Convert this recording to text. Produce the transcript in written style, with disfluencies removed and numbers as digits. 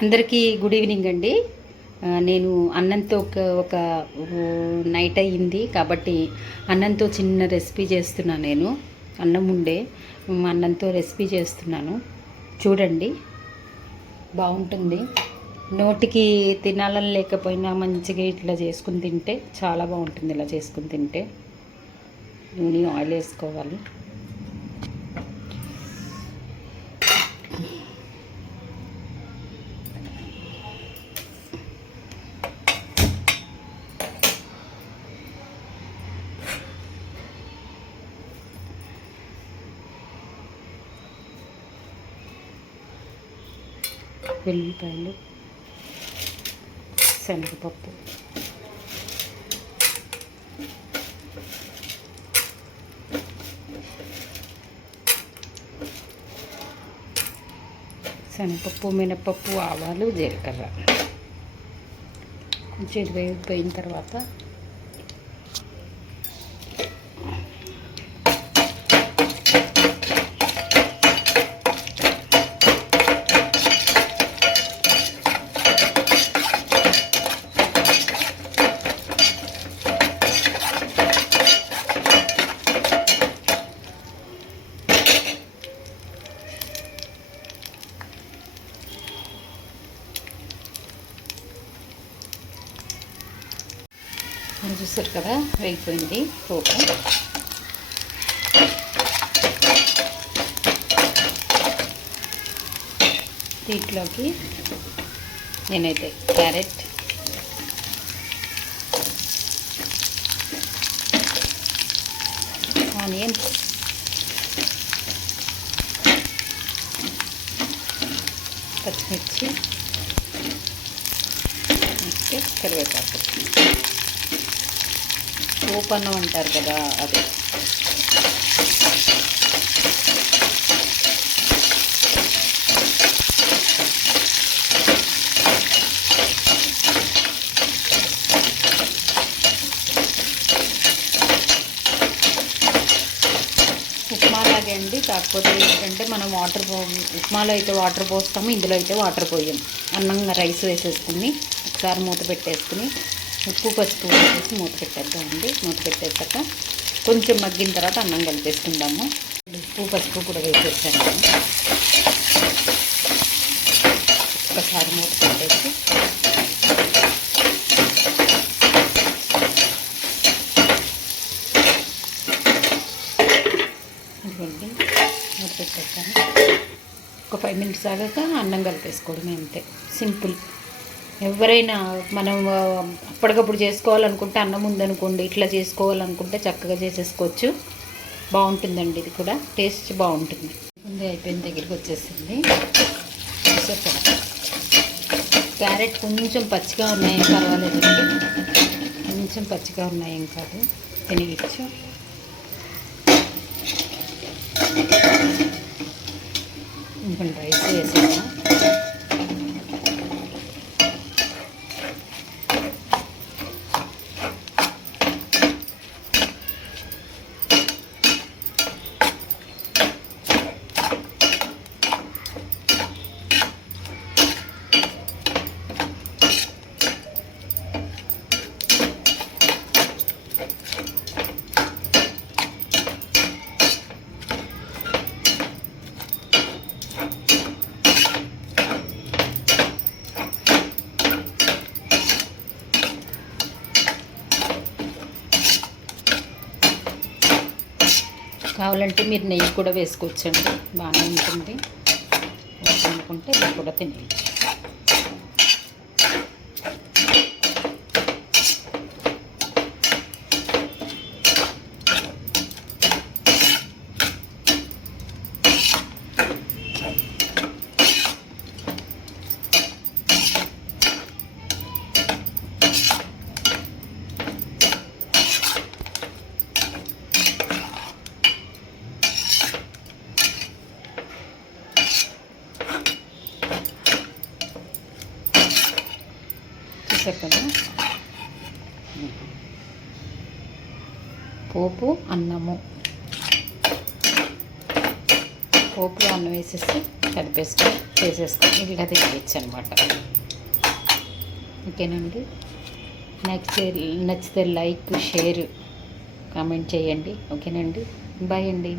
అందరికీ good evening అండి. నేను అన్నంతో ఒక నైట్ అయ్యింది కాబట్టి అన్నంతో చిన్న రెసిపీ చేస్తున్నాను. నేను అన్నం ఉండే అన్నంతో రెసిపీ చేస్తున్నాను. చూడండి, బాగుంటుంది. నోటికి తినాలని లేకపోయినా మంచిగా ఇట్లా చేసుకుని తింటే చాలా బాగుంటుంది. ఇలా చేసుకుని తింటే నూనె ఆయిల్ వేసుకోవాలి. వెల్లిపాయలు, శనగపప్పు, మినపప్పు, ఆవాలు, జీలకర్ర కొంచెం వేగిపోయిన తర్వాత చూసారు కదా, వేగిపోయింది పోపు. దీంట్లోకి నేనైతే క్యారెట్, ఆనియన్స్, పచ్చిమిర్చి, కరివేపాకు, పోపన్నం అంటారు కదా అది. ఉప్మాలాగే అండి, కాకపోతే ఏంటంటే మనం ఉప్మాలో అయితే వాటర్ పోస్తాము, ఇందులో అయితే వాటర్ పోయాం. అన్నం రైస్ వేసేసుకుని ఒకసారి మూత పెట్టేసుకుని ఉప్పు పసుపు వేసేసి మూత పెట్టేద్దామండి. మూత పెట్టేసాక కొంచెం మగ్గిన తర్వాత అన్నం కలిపేసుకుందాము. ఉప్పు పసుపు కూడా వేసేసాను. ఒకసారి మూత పెట్టేసి ఇదిగోండి మూత పెట్టేసాను. ఒక 5 మినిట్స్ ఆగాక అన్నం కలిపేసుకోవడమే, అంతే, సింపుల్. ఎవరైనా మనం అప్పటికప్పుడు చేసుకోవాలనుకుంటే, అన్నం ఉందనుకోండి, ఇట్లా చేసుకోవాలనుకుంటే చక్కగా చేసేసుకోవచ్చు. బాగుంటుందండి, ఇది కూడా టేస్ట్ బాగుంటుంది. ముందు అయిపోయిన దగ్గరికి వచ్చేసింది. క్యారెట్ కొంచెం పచ్చిగా ఉన్నాయేం పర్వాలేదండి, కొంచెం పచ్చిగా ఉన్నాయేం కాదు, తినవచ్చు. ఇంకా రైస్ వేసాను. కావాలంటే మీరు నెయ్యి కూడా వేసుకోవచ్చండి, బాగానే ఉంటుంది. అనుకుంటే ఇది కూడా తినేయచ్చు. కదా, పోపు అన్నము. పోపులో అన్నం వేసేసి కలిపేసుకొని చేసేసుకొని ఇలా తినవచ్చు అనమాట. ఓకేనండి. నచ్చితే లైక్, షేర్, కామెంట్ చేయండి. ఓకేనండి. బాయ్ అండి.